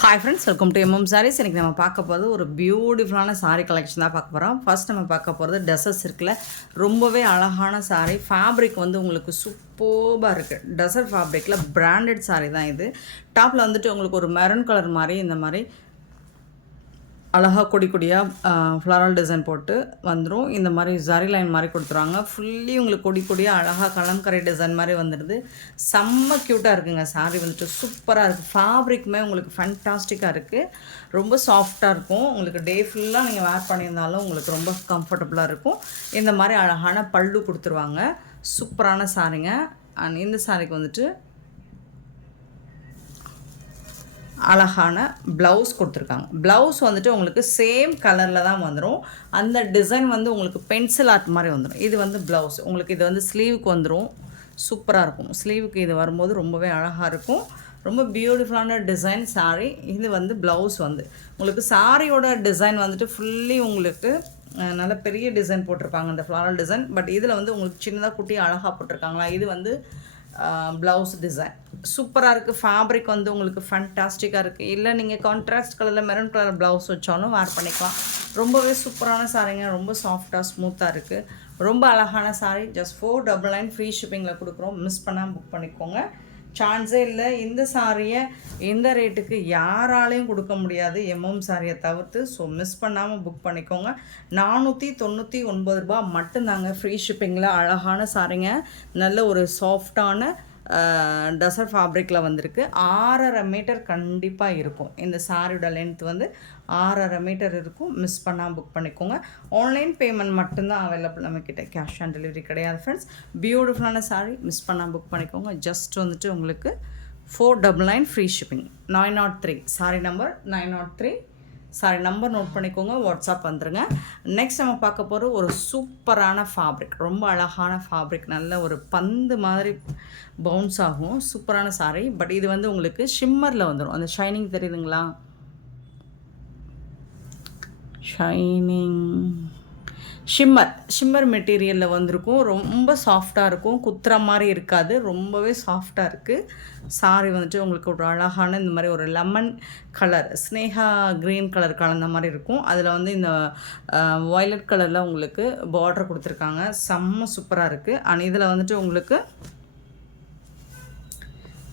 Hi friends, welcome to M M saris. இன்றைக்கி நம்ம பார்க்க போகிறது ஒரு பியூட்டிஃபுல்லான சாரீ கலெக்ஷன் தான் பார்க்க போகிறோம். ஃபர்ஸ்ட் நம்ம பார்க்க போகிறது டெசர்ஸ் இருக்குல்ல, ரொம்பவே அழகான சாரீ. ஃபேப்ரிக் வந்து உங்களுக்கு சூப்பர்பாக இருக்குது. டெசர்ட் ஃபேப்ரிக்கில் பிராண்டட் சாரீ தான் இது. டாப்பில் வந்துட்டு உங்களுக்கு ஒரு மெரூன் கலர் மாதிரி இந்த மாதிரி அழகாக கொடி கொடியாக ஃப்ளாரல் டிசைன் போட்டு வந்துடும். இந்த மாதிரி ஜரி லைன் மாதிரி கொடுத்துருவாங்க. ஃபுல்லி உங்களுக்கு கொடி கொடியாக அழகாக கலம்கரை டிசைன் மாதிரி வந்துடுது. செம்ம க்யூட்டாக இருக்குங்க. சாரீ வந்துட்டு சூப்பராக இருக்குது. ஃபேப்ரிக்குமே உங்களுக்கு ஃபேன்டாஸ்டிக்காக இருக்குது. ரொம்ப சாஃப்டாக இருக்கும். உங்களுக்கு டே ஃபுல்லாக நீங்கள் வேர் பண்ணியிருந்தாலும் உங்களுக்கு ரொம்ப கம்ஃபர்டபுளாக இருக்கும். இந்த மாதிரி அழகான பல்லு கொடுத்துருவாங்க. சூப்பரான சாரீங்க. அண்ட் இந்த சாரீக்கு வந்துட்டு அழகான ப்ளவுஸ் கொடுத்துருக்காங்க. ப்ளவுஸ் வந்துட்டு உங்களுக்கு சேம் கலரில் தான் வந்துடும். அந்த டிசைன் வந்து உங்களுக்கு பென்சில் ஆர்ட் மாதிரி வந்துடும். இது வந்து ப்ளவுஸ். உங்களுக்கு இது வந்து ஸ்லீவுக்கு வந்துடும். சூப்பராக இருக்கும். ஸ்லீவுக்கு இது வரும்போது ரொம்பவே அழகாக இருக்கும். ரொம்ப பியூட்டிஃபுல்லான டிசைன் சாரீ. இது வந்து ப்ளவுஸ் வந்து உங்களுக்கு சாரியோட டிசைன் வந்துட்டு ஃபுல்லி உங்களுக்கு நல்ல பெரிய டிசைன் போட்டிருப்பாங்க, இந்த ஃப்ளாரல் டிசைன். பட் இதில் வந்து உங்களுக்கு சின்னதாக குட்டி அழகாக போட்டிருக்காங்களா. இது வந்து ப்ளவுஸ் டிசைன் சூப்பராக இருக்குது. ஃபேப்ரிக் வந்து உங்களுக்கு ஃபேன்டாஸ்டிக்காக இருக்குது. இல்லை நீங்கள் கான்ட்ராஸ்ட் கலரில் மெரூன் கலர் ப்ளவுஸ் வச்சாலும் வேர் பண்ணிக்கலாம். ரொம்பவே சூப்பரான சாரீங்க. ரொம்ப சாஃப்டாக ஸ்மூத்தாக இருக்குது. ரொம்ப அழகான சாரீ. ஜஸ்ட் 499 ஃப்ரீ ஷிப்பிங்கில் கொடுக்குறோம். மிஸ் பண்ணாமல் புக் பண்ணிக்கோங்க. சான்ஸே இல்லை. இந்த சாரியை இந்த ரேட்டுக்கு யாராலையும் கொடுக்க முடியாது, எம்எம் சாரியை தவிர்த்து. ஸோ மிஸ் பண்ணாமல் புக் பண்ணிக்கோங்க. 499 ரூபா மட்டும்தாங்க ஃப்ரீ ஷிப்பிங்கில். அழகான சாரிங்க. நல்ல ஒரு சாஃப்டான டசர் ஃபேப்ரிக்கில் வந்திருக்கு. 6.5 மீட்டர் கண்டிப்பாக இருக்கும். இந்த சாரியோட லென்த் வந்து 6.5 மீட்டர் இருக்கும். மிஸ் பண்ணால் புக் பண்ணிக்கோங்க. ஆன்லைன் பேமெண்ட் மட்டும்தான் அவைலபிள் நம்மக்கிட்ட. கேஷ் ஆன் டெலிவரி கிடையாது ஃப்ரெண்ட்ஸ். பியூட்டிஃபுல்லான சாரீ. மிஸ் பண்ணால் புக் பண்ணிக்கோங்க. ஜஸ்ட் வந்துட்டு உங்களுக்கு 499 free shipping. 903 sari number 903. Sari number note பண்ணிக்கோங்க. வாட்ஸ்அப் வந்துடுங்க. நெக்ஸ்ட் நம்ம பார்க்க போகிற ஒரு சூப்பரான ஃபேப்ரிக். ரொம்ப அழகான ஃபேப்ரிக். நல்ல ஒரு பந்து மாதிரி பவுன்ஸ் ஆகும். சூப்பரான சாரீ. பட் இது வந்து உங்களுக்கு ஷிம்மரில் வந்துடும். அந்த ஷைனிங் தெரியுதுங்களா? ஷிம்மர் மெட்டீரியலில் வந்திருக்கும். ரொம்ப சாஃப்டாக இருக்கும். குத்துற மாதிரி இருக்காது. ரொம்பவே சாஃப்டாக இருக்குது. சாரி வந்துட்டு உங்களுக்கு ஒரு அழகான இந்த மாதிரி ஒரு lemon colour, Sneha green colour கலந்த மாதிரி இருக்கும். அதில் வந்து இந்த வயலட் கலரில் உங்களுக்கு பார்டர் கொடுத்துருக்காங்க. செம்ம சூப்பராக இருக்குது. அண்ட் இதில் வந்துட்டு உங்களுக்கு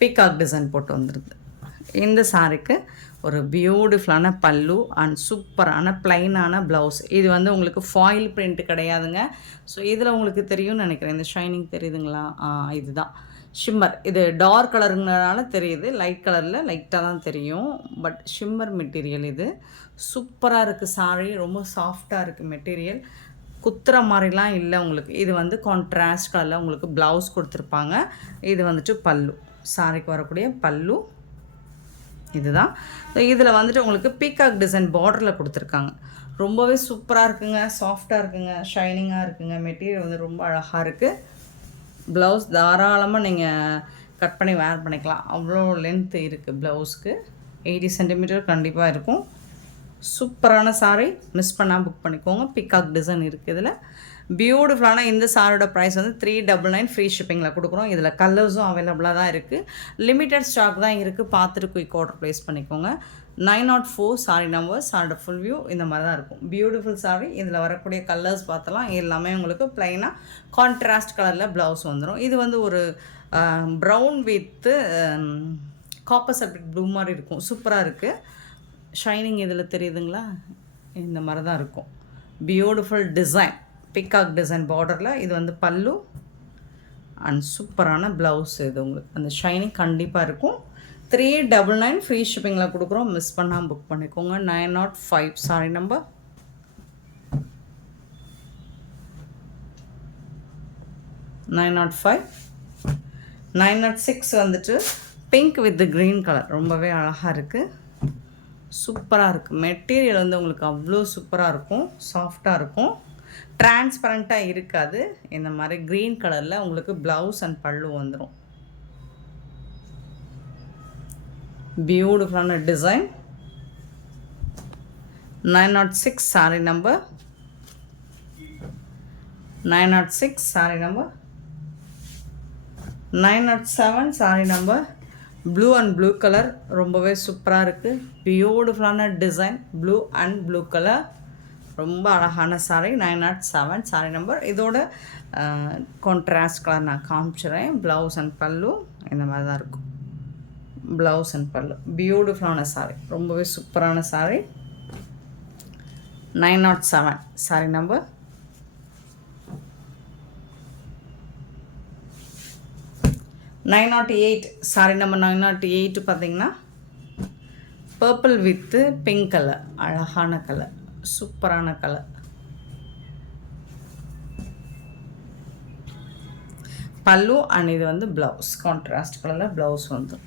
பீகாக் டிசைன் போட்டு வந்துடுது. இந்த சாரிக்கு ஒரு பியூட்டிஃபுல்லான பல்லு அண்ட் சூப்பரான ப்ளைனான ப்ளவுஸ். இது வந்து உங்களுக்கு ஃபாயில் பிரிண்ட் கிடையாதுங்க. ஸோ இதில் உங்களுக்கு தெரியும்னு நினைக்கிறேன். இந்த ஷைனிங் தெரியுதுங்களா? இதுதான் ஷிம்மர். இது டார்க் கலருங்கிறனால தெரியுது. லைட் கலரில் லைட்டாக தான் தெரியும். பட் ஷிம்மர் மெட்டீரியல் இது. சூப்பராக இருக்குது சாரீ. ரொம்ப சாஃப்டாக இருக்குது மெட்டீரியல். குத்துற மாதிரிலாம் இல்லை உங்களுக்கு. இது வந்து கான்ட்ராஸ்ட் கலரில் உங்களுக்கு ப்ளவுஸ் கொடுத்துருப்பாங்க. இது வந்துட்டு பல்லு. சாரிக்கு வரக்கூடிய பல்லு இதுதான். இதில் வந்துட்டு உங்களுக்கு பீகாக் டிசைன் பார்டரில் கொடுத்துருக்காங்க. ரொம்பவே சூப்பராக இருக்குங்க. சாஃப்டாக இருக்குங்க. ஷைனிங்காக இருக்குங்க. மெட்டீரியல் வந்து ரொம்ப அழகாக இருக்குது. ப்ளவுஸ் தாராளமாக நீங்கள் கட் பண்ணி வேர் பண்ணிக்கலாம். அவ்வளோ லென்த்து இருக்குது ப்ளவுஸ்க்கு. 80 சென்டிமீட்டர் கண்டிப்பாக இருக்கும். சூப்பரான சாரீ. மிஸ் பண்ணால் புக் பண்ணிக்கோங்க. பீகாக் டிசைன் இருக்குது இதில். பியூட்டிஃபுல்லான இந்த சாரோட ப்ரைஸ் வந்து 399 ஃப்ரீ ஷிப்பிங்கில் கொடுக்குறோம். இதில் கலர்ஸும் அவைலபிளாக தான் இருக்குது. லிமிட்டட் ஸ்டாக் தான் இருக்குது. பார்த்துட்டு குயிக் ஆர்டர் ப்ளேஸ் பண்ணிக்கோங்க. 904 சாரி நம்பர். சாரோட ஃபுல் வியூ இந்த மாதிரி தான் இருக்கும். Beautiful sorry. இதில் வரக்கூடிய கலர்ஸ் பார்த்தலாம். எல்லாமே உங்களுக்கு ப்ளைனாக கான்ட்ராஸ்ட் கலரில் ப்ளவுஸ் வந்துடும். இது வந்து ஒரு brown with copper sulphate blue மாதிரி இருக்கும். சூப்பராக இருக்குது. ஷைனிங் இதில் தெரியுதுங்களா? இந்த மாதிரி தான் இருக்கும். Beautiful design. பிகாக் டிசைன் பார்டரில் இது வந்து பல்லு அண்ட் சூப்பரான ப்ளவுஸ். இது உங்களுக்கு அந்த ஷைனிங் கண்டிப்பாக இருக்கும். 399 ஃப்ரீ ஷிப்பிங்கில் கொடுக்குறோம். மிஸ் பண்ணாமல் புக் பண்ணிக்கோங்க. 905 சாரி நம்பர். 905. 906 வந்துட்டு பிங்க் வித் க்ரீன் கலர். ரொம்பவே அழகாக இருக்குது. சூப்பராக இருக்குது. மெட்டீரியல் வந்து உங்களுக்கு அவ்வளோ சூப்பராக இருக்கும். சாஃப்டாக இருக்கும். டிரான்ஸ்பரண்ட்டாக இருக்காது. இந்த மாதிரி க்ரீன் கலரில் உங்களுக்கு ப்ளவுஸ் அண்ட் பல்லு வந்துடும். பியூட்டிஃபுல்லான design. 906 sorry number. 906 sorry number. 907 sorry number. Blue and blue colour ரொம்பவே சூப்பராக இருக்குது. பியூட்டிஃபுல்லான design, blue and blue colour, ரொம்ப அழகான சாரீ. 907 சாரீ நம்பர். இதோட கான்ட்ராஸ்ட் கலர் நான் காமிச்சிடுறேன். ப்ளவுஸ் அண்ட் பல்லு இந்த மாதிரி தான் இருக்கும். ப்ளவுஸ் அண்ட் பல்லு பியூட்டிஃபுல்லான சாரீ, ரொம்பவே சூப்பரான sari. 907 sari number. Nine not eight sari number 908 பார்த்தீங்கன்னா பர்பிள் வித்து பிங்க் கலர், அழகான கலர், சூப்பரான கலர். பல்லு அண்ட் இது வந்து ப்ளவுஸ், கான்ட்ராஸ்ட் கலரில் ப்ளவுஸ் வந்து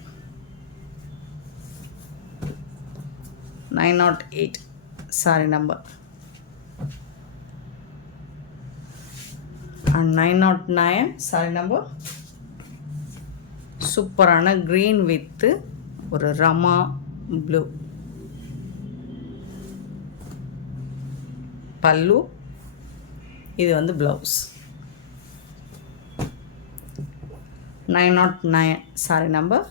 908 sorry number. And 909 sorry number. சூப்பரான க்ரீன் வித்து ஒரு ரமா ப்ளூ பல்லு, இது வந்து ப்ளவுஸ். 909 sorry number.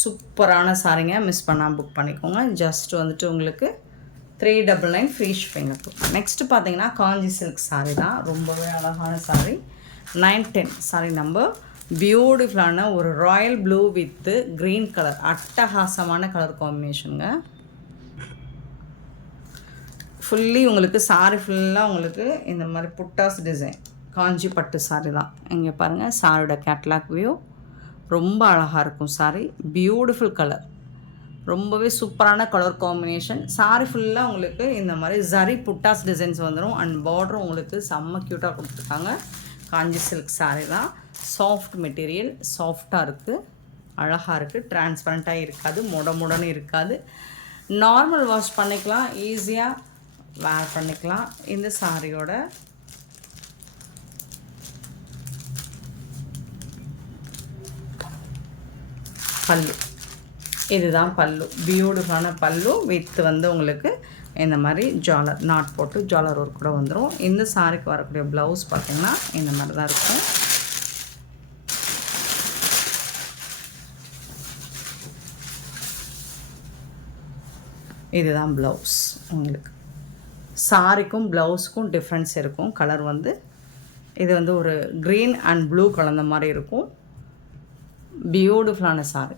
சூப்பரான சாரிங்க, மிஸ் பண்ணாமல் புக் பண்ணிக்கோங்க. ஜஸ்ட் வந்துட்டு உங்களுக்கு 399 ஃப்ரீ ஷிப்பிங் இருக்கும். நெக்ஸ்ட்டு பார்த்தீங்கன்னா காஞ்சி சில்க் சாரி தான், ரொம்பவே அழகான சாரி. 910 sorry number. பியூட்டிஃபுல்லான ஒரு Royal blue with green colour, அட்டகாசமான கலர் காம்பினேஷனுங்க. ஃபுல்லி உங்களுக்கு சாரி ஃபுல்லாக உங்களுக்கு இந்த மாதிரி புட்டாஸ் டிசைன், காஞ்சி பட்டு சாரி தான். இங்கே பாருங்கள் சாரியோட கேட்லாக் வியூ, ரொம்ப அழகாக இருக்கும் சாரி. பியூட்டிஃபுல் கலர், ரொம்பவே சூப்பரான கலர் காம்பினேஷன். சாரி ஃபுல்லாக உங்களுக்கு இந்த மாதிரி ஜரி புட்டாஸ் டிசைன்ஸ் வந்துடும். அண்ட் பார்டரும் உங்களுக்கு செம்ம க்யூட்டாக கொடுத்துருக்காங்க. காஞ்சி சில்க் சாரி தான். சாஃப்ட் மெட்டீரியல், சாஃப்டாக இருக்குது, அழகாக இருக்குது, டிரான்ஸ்பரண்ட்டாக இருக்காது, முடன்னு இருக்காது. நார்மல் வாஷ் பண்ணிக்கலாம், ஈஸியாக வேர் பண்ணிக்கலாம். இந்த சாரியோட பல்லு, இதுதான் பல்லு. பியூட்டிஃபுல்லான பல்லு வித் வந்து உங்களுக்கு இந்த மாதிரி ஜாலர் நாட் போட்டு ஜாலர் ஒர்க் கூட வந்துடும். இந்த சாரிக்கு வரக்கூடிய ப்ளவுஸ் பார்த்திங்கன்னா இந்த மாதிரி தான் இருக்கும். இதுதான் ப்ளவுஸ். உங்களுக்கு சாரிக்கும் ப்ளவுஸுக்கும் டிஃப்ரென்ஸ் இருக்கும். கலர் வந்து இது வந்து ஒரு க்ரீன் அண்ட் ப்ளூ கலந்த மாதிரி இருக்கும். பியூட்டிஃபுல்லான சாரி,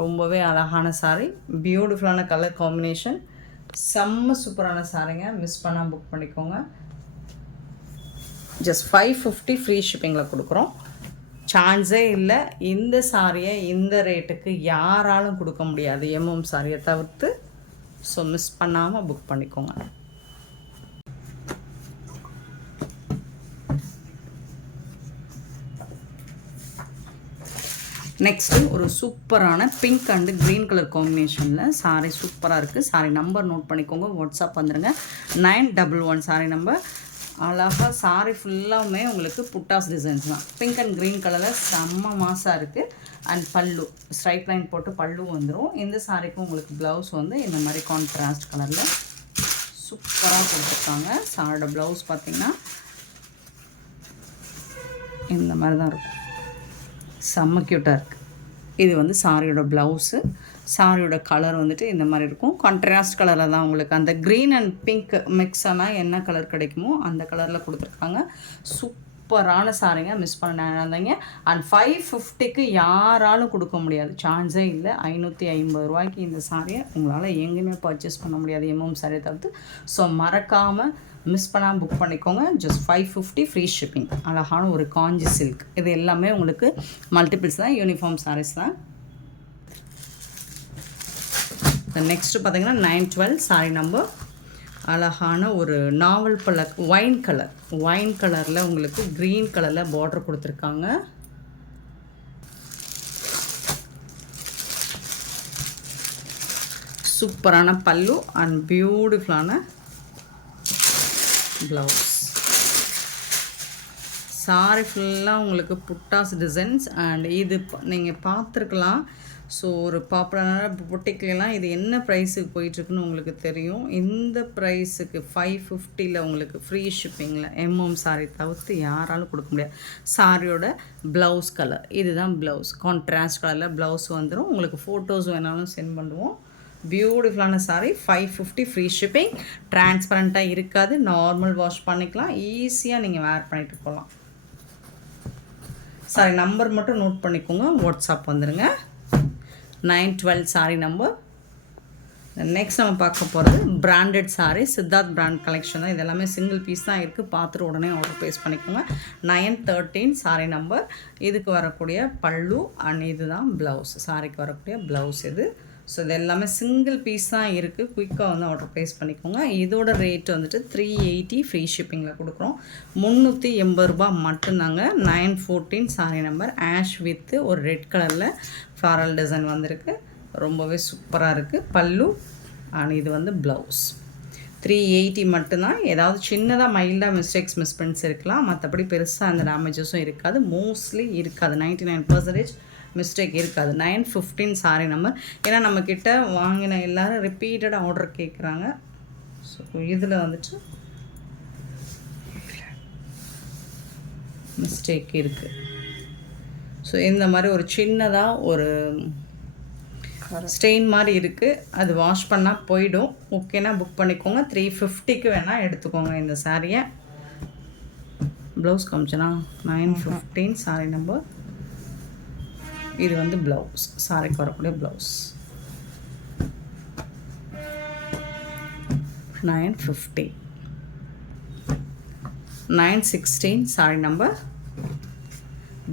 ரொம்பவே அழகான சாரி, பியூட்டிஃபுல்லான கலர் காம்பினேஷன், செம்ம சூப்பரான சாரிங்க. மிஸ் பண்ணால் புக் பண்ணிக்கோங்க. ஜஸ்ட் 550 ஃப்ரீ ஷிப்பிங்கில் கொடுக்குறோம். சான்ஸே இல்லை. இந்த சாரியை இந்த ரேட்டுக்கு யாராலும் கொடுக்க முடியாது, எம்எம் சாரியை தவிர்த்து. ஸோ மிஸ் பண்ணாமல் புக் பண்ணிக்கோங்க. நெக்ஸ்ட்டு ஒரு சூப்பரான பிங்க் அண்டு க்ரீன் கலர் காம்பினேஷனில் சாரி சூப்பராக இருக்குது. சாரி நம்பர் நோட் பண்ணிக்கோங்க, வாட்ஸ்அப் வந்துடுங்க. 911 சாரி நம்பர். அழகாக சாரி ஃபுல்லாமே உங்களுக்கு புட்டாஸ் டிசைன்ஸ் தான். பிங்க் அண்ட் க்ரீன் கலரில் செம்ம மாசாக இருக்குது. அண்ட் பல்லு ஸ்ட்ரைட் லைன் போட்டு பல்லு வந்துடும். இந்த சாரிக்கும் உங்களுக்கு ப்ளவுஸ் வந்து இந்த மாதிரி கான்ட்ராஸ்ட் கலரில் சூப்பராக கொடுத்துருக்காங்க. சாரோட ப்ளவுஸ் பார்த்திங்கன்னா இந்த மாதிரி தான் இருக்கும், செம்ம க்யூட்டாக இருக்குது. இது வந்து சாரியோட ப்ளவுஸு. சாரியோட கலர் வந்துட்டு இந்த மாதிரி இருக்கும். கான்ட்ராஸ்ட் கலரில் தான் உங்களுக்கு அந்த க்ரீன் அண்ட் பிங்க் மிக்ஸ் ஆனால் என்ன கலர் கிடைக்குமோ அந்த கலரில் கொடுத்துருக்காங்க. சூப்பரான சாரிங்க, மிஸ் பண்ணாதீங்க. அண்ட் 550க்கு யாராலும் கொடுக்க முடியாது, சான்ஸே இல்லை. 550 ரூபாய்க்கு இந்த சாரியை உங்களால் எங்கேயுமே பர்ச்சேஸ் பண்ண முடியாது, எம்எம் சாரியை தவிர்த்து. ஸோ மறக்காமல் மிஸ் பண்ணாமல் புக் பண்ணிக்கோங்க. Just 550 free shipping. அழகான ஒரு காஞ்சி சில்க். இது எல்லாமே உங்களுக்கு மல்டிபிள்ஸ் தான், யூனிஃபார்ம் சாரீஸ் தான். நெக்ஸ்ட்டு பார்த்தீங்கன்னா 912 சாரி நம்பர். அழகான ஒரு நாவல் பழ ஒயின் கலரில் உங்களுக்கு க்ரீன் கலரில் பார்டர் கொடுத்துருக்காங்க. சூப்பரான பல்லு அண்ட் பியூட்டிஃபுல்லான ப்ளவுஸ். சாரி ஃபுல்லாக உங்களுக்கு புட்டாஸ் டிசைன்ஸ். அண்ட் இது நீங்கள் பார்த்துருக்கலாம், ஸோ ஒரு பாப்புலரான பொட்டிக்லாம் இது என்ன ப்ரைஸுக்கு போயிட்டுருக்குன்னு உங்களுக்கு தெரியும். இந்த ப்ரைஸுக்கு 550ல் உங்களுக்கு ஃப்ரீ ஷிப்பிங்கில் எம்எம் சாரீ தவிர்த்து யாராலும் கொடுக்க முடியாது. சாரியோட ப்ளவுஸ் கலர் இதுதான் ப்ளவுஸ், கான்ட்ராஸ்ட் கலரில் ப்ளவுஸ் வந்துடும். உங்களுக்கு ஃபோட்டோஸ் வேணாலும் சென்ட் பண்ணுவோம். பியூட்டிஃபுல்லான சாரீ, 550 ஃப்ரீ ஷிப்பிங். டிரான்ஸ்பரண்ட்டாக இருக்காது, நார்மல் வாஷ் பண்ணிக்கலாம், ஈஸியாக நீங்கள் வேர் பண்ணிட்டு போகலாம். சாரி நம்பர் மட்டும் நோட் பண்ணிக்கோங்க, வாட்ஸ்அப் வந்துடுங்க. 912 சாரி நம்பர். நெக்ஸ்ட் நம்ம பார்க்க போகிறது branded sari, Siddharth brand collection தான். இது எல்லாமே சிங்கிள் பீஸ் தான் இருக்குது, பார்த்துட்டு உடனே ஆர்டர் ப்ளேஸ் பண்ணிக்கோங்க. 913 சாரீ நம்பர். இதுக்கு வரக்கூடிய பல்லு அண்ட் இதுதான் ப்ளவுஸ், சாரிக்கு வரக்கூடிய ப்ளவுஸ் இது. ஸோ இது எல்லாமே சிங்கிள் பீஸ் தான் இருக்குது, குயிக்காக வந்து ஆர்டர் ப்ளேஸ் பண்ணிக்கோங்க. இதோட ரேட் வந்துட்டு 380 ஃப்ரீ ஷிப்பிங்கில் கொடுக்குறோம். 380 ரூபா மட்டும்தாங்க. 914 சாரீ நம்பர், ஆஷ் வித்து ஒரு ரெட் கலரில் ஃப்ளாரல் டிசைன் வந்திருக்கு, ரொம்பவே சூப்பராக இருக்குது. பல்லு அண்ட் இது வந்து ப்ளவுஸ். 380 மட்டும்தான். ஏதாவது சின்னதாக மைல்டாக மிஸ் பிரிண்ட்ஸ் இருக்கலாம், மற்றபடி பெருசாக அந்த டேமேஜஸும் இருக்காது, மோஸ்ட்லி இருக்காது, 99% மிஸ்டேக் இருக்காது. 915 சாரீ நம்பர். ஏன்னா நம்மக்கிட்ட வாங்கின எல்லோரும் ரிப்பீட்டடாக ஆர்டர் கேட்குறாங்க. ஸோ இதில் வந்துட்டு மிஸ்டேக் இருக்குது. ஸோ இந்த மாதிரி ஒரு சின்னதாக ஒரு ஸ்டெயின் மாதிரி இருக்குது, அது வாஷ் பண்ணால் போயிடும். ஓகேனா புக் பண்ணிக்கோங்க. 350க்கு வேணால் எடுத்துக்கோங்க இந்த சாரியை. ப்ளவுஸ் காமிச்சனா 915 சாரீ நம்பர். இது வந்து ப்ளவுஸ், சாரிக்கு வரக்கூடிய ப்ளவுஸ். 950. 916 சாரி நம்பர்.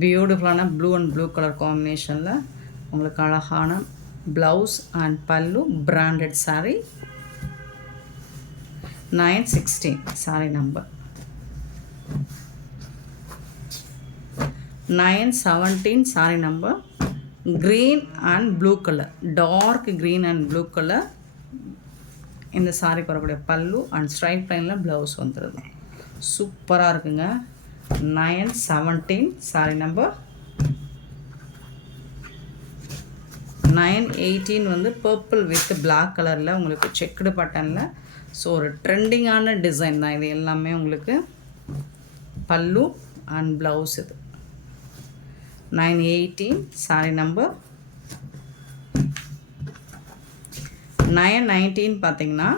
பியூட்டிஃபுல்லான ப்ளூ அண்ட் ப்ளூ கலர் காம்பினேஷனில் உங்களுக்கு அழகான ப்ளவுஸ் அண்ட் பல்லு, branded sari. 916 sari number. 917 sari number. Green and blue colour, dark green and blue colour. இந்த சாரிக்கு வரக்கூடிய பல்லு அண்ட் ஸ்ட்ரைப் லைனில் ப்ளவுஸ் வந்துடுது, சூப்பராக இருக்குங்க. 917 சாரி நம்பர். 918 வந்து பர்பிள் வித் பிளாக் கலரில் உங்களுக்கு செக்குடு பட்டனில். ஸோ ஒரு ட்ரெண்டிங்கான டிசைன் தான் இது எல்லாமே. உங்களுக்கு பல்லு அண்ட் ப்ளவுஸ் இது. 918 சாரி நம்பர். 919 பார்த்தீங்கன்னா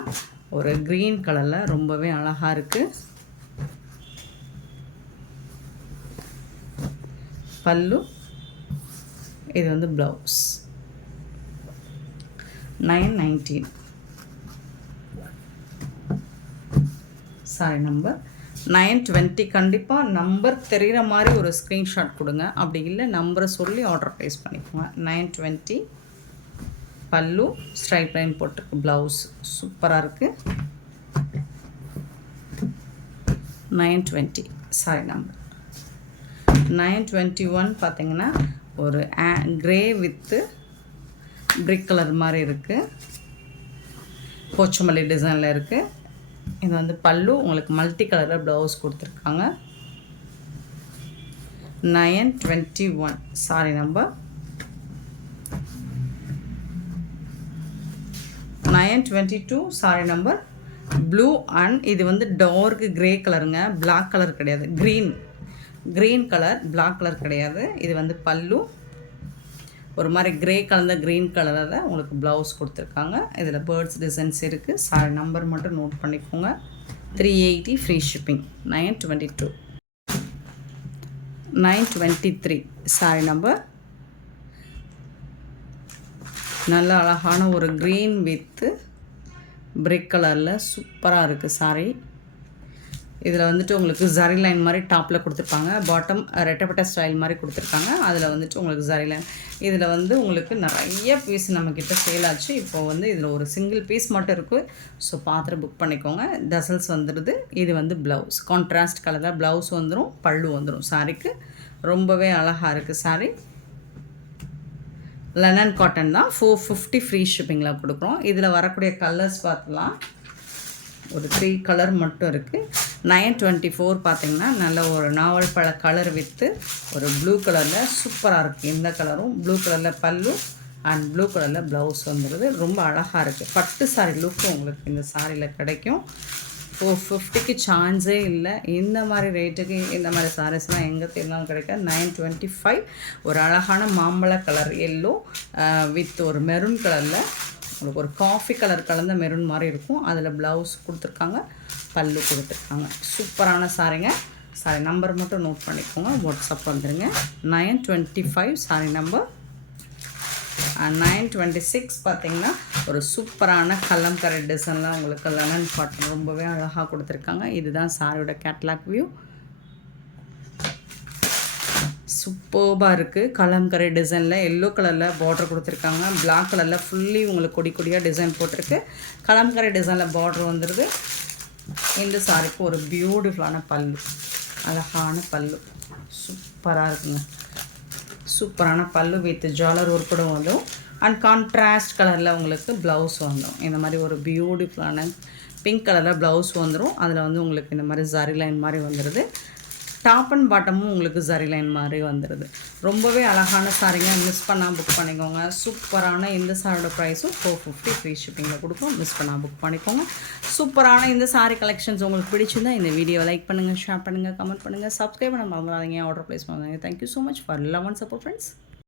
ஒரு க்ரீன் கலரில் ரொம்பவே அழகாக இருக்குது. பல்லு இது வந்து ப்ளவுஸ். 919 sorry number. 920 கண்டிப்பாக நம்பர் தெரிகிற மாதிரி ஒரு ஸ்க்ரீன்ஷாட் கொடுங்க, அப்படி இல்லை நம்பரை சொல்லி ஆர்டர் ப்ளேஸ் பண்ணிக்கோங்க. 920 பல்லு, ஸ்ட்ரைப் லைன் போட்டிருக்கு, ப்ளவுஸ் சூப்பராக இருக்குது. 920 சாரி நம்பர். 921 பார்த்தீங்கன்னா ஒரு க்ரே வித்து பிரிக் கலர் மாதிரி இருக்குது, போச்சமல்லி டிசைனில் இருக்குது. இது வந்து பல்லு, உங்களுக்கு மல்டி கலரில் ப்ளவுஸ் கொடுத்துருக்காங்க. 921 sorry number. 922 sorry number. Blue and இது வந்து டார்க் க்ரே கலருங்க, பிளாக் கலர் கிடையாது, க்ரீன் கலர், பிளாக் கலர் கிடையாது. இது வந்து பல்லு, ஒரு மாதிரி க்ரே கலந்த க்ரீன் கலரில் உங்களுக்கு ப்ளவுஸ் கொடுத்துருக்காங்க. இதில் பேர்ட்ஸ் டிசைன்ஸ் இருக்குது. சாரி நம்பர் மட்டும் நோட் பண்ணிக்கோங்க. 380 ஃப்ரீ ஷிப்பிங். 922. 923 sorry number. நல்ல அழகான ஒரு க்ரீன் வித்து பிரிக் கலரில் சூப்பராக இருக்குது சாரி. இதில் வந்துட்டு உங்களுக்கு ஜரி லைன் மாதிரி டாப்பில் கொடுத்துருப்பாங்க, பாட்டம் ரெட்டப்பட்ட ஸ்டைல் மாதிரி கொடுத்துருக்காங்க. அதில் வந்துட்டு உங்களுக்கு ஜரி லைன். இதில் வந்து உங்களுக்கு நிறைய பீஸ் நம்மக்கிட்ட சேல் ஆச்சு. இப்போது வந்து இதில் ஒரு சிங்கிள் பீஸ் மட்டும் இருக்குது. ஸோ பார்த்துட்டு புக் பண்ணிக்கோங்க. டசல்ஸ் வந்துடுது. இது வந்து ப்ளவுஸ், கான்ட்ராஸ்ட் கலரில் ப்ளவுஸ் வந்துடும், பல்லு வந்துடும். சாரிக்கு ரொம்பவே அழகாக இருக்குது சாரி. லெனன் காட்டன் தான். 450 ஃப்ரீ ஷிப்பிங்கில் கொடுக்குறோம். இதில் வரக்கூடிய கலர்ஸ் பார்த்துலாம். ஒரு 3 கலர் மட்டும் இருக்குது. 924 பார்த்தீங்கன்னா நல்ல ஒரு நாவல் பழ கலர் வித்து ஒரு ப்ளூ கலரில் சூப்பராக இருக்குது. இந்த கலரும் ப்ளூ கலரில் பல்லு அண்ட் ப்ளூ கலரில் ப்ளவுஸ் வந்துடுது. ரொம்ப அழகாக இருக்குது. பட்டு சாரி லுக்கு உங்களுக்கு இந்த சாரியில் கிடைக்கும். 450க்கு சான்ஸே இல்லை. இந்த மாதிரி ரேட்டுக்கு இந்த மாதிரி சாரீஸ்லாம் எங்கே தேர்ந்தாலும் கிடைக்காது. 925. ஒரு அழகான மாம்பழ கலர் எல்லோ வித் ஒரு மெரூன் கலரில் உங்களுக்கு ஒரு காஃபி கலர் கலந்த மெரூன் மாதிரி இருக்கும். அதில் ப்ளவுஸ் கொடுத்துருக்காங்க, பல்லு கொடுத்துருக்காங்க. சூப்பரான சாரிங்க. சாரி நம்பர் மட்டும் நோட் பண்ணிக்கோங்க, வாட்ஸ்அப் வந்துடுங்க. 925 சாரி நம்பர். 926 பார்த்திங்கன்னா ஒரு சூப்பரான கலம்கரை டிசைன்லாம் உங்களுக்கு லெமன் காட்டன் ரொம்பவே அழகாக கொடுத்துருக்காங்க. இதுதான் சாரியோட கேட்லாக் வியூ. சூப்பர்பாக இருக்குது. கலம்கரை டிசைனில் எல்லோ கலரில் பார்டர் கொடுத்துருக்காங்க. பிளாக் கலரில் ஃபுல்லி உங்களுக்கு கொடி கொடியாக டிசைன் போட்டிருக்கு. கலம்கரை டிசைனில் பார்டர் வந்துடுது. இந்த சாரிக்கு ஒரு பியூட்டிஃபுல்லான பல்லு, அழகான பல்லு, சூப்பராக இருக்குங்க. சூப்பரான பல்லு வித் ஜாலர் உருப்படும் வந்தோம். அண்ட் கான்ட்ராஸ்ட் கலரில் உங்களுக்கு ப்ளவுஸ் வந்துடும். இந்த மாதிரி ஒரு பியூட்டிஃபுல்லான பிங்க் கலரில் ப்ளவுஸ் வந்துடும். அதில் வந்து உங்களுக்கு இந்த மாதிரி ஜரி லைன் மாதிரி வந்துடுது. டாப் அண்ட் பாட்டமும் உங்களுக்கு ஜரி லைன் மாதிரி வந்துடுது. ரொம்பவே அழகான சாரிங்க. மிஸ் பண்ணால் புக் பண்ணிக்கோங்க. சூப்பரான இந்த சாரியோட ப்ரைஸும் 450 ஃப்ரீ ஷிப்பிங்கில் கொடுக்கும். மிஸ் பண்ணால் புக் பண்ணிக்கோங்க. சூப்பரான இந்த சாரி கலெக்ஷன்ஸ் உங்களுக்கு பிடிச்சிருந்தா இந்த வீடியோவை லைக் பண்ணுங்கள், ஷேர் பண்ணுங்கள், கமெண்ட் பண்ணுங்கள், சப்ஸ்கிரைப் பண்ண மறந்துடாதீங்க, ஆர்டர் ப்ளேஸ் பண்ணுங்க. Thank you so much for love and support friends.